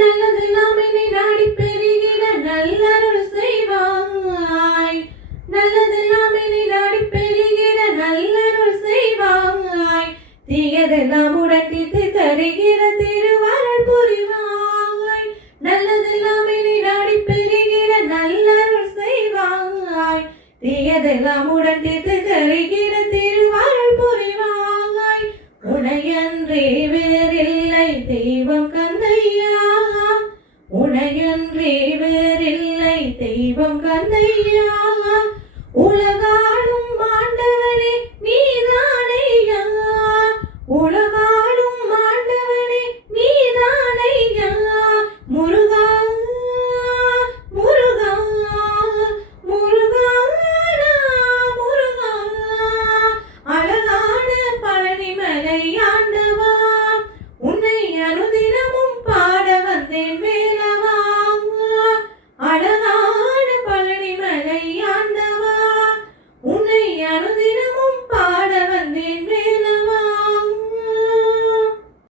நல்லதெல்லாம் என்னை நாடி பெருகிட நல்லருள் செய்வாய். நல்லதெல்லாம் என்னை நாடி பெருகிட நல்லருள் செய்வாய். தீயதெல்லாம் உடட்டித்து கருகிட திருவருள் புரிவாய். நல்லதெல்லாம் என்னை நாடி பெருகிட நல்லருள் செய்வாய். தீயதெல்லாம் உடட்டித்து கருகிட திருவருள் புரிவாய். உனையன்றி வேறில்லை தெய்வம் கந்தையா, உனையன்றி வேறில்லை தெய்வம் கந்தையா. உலக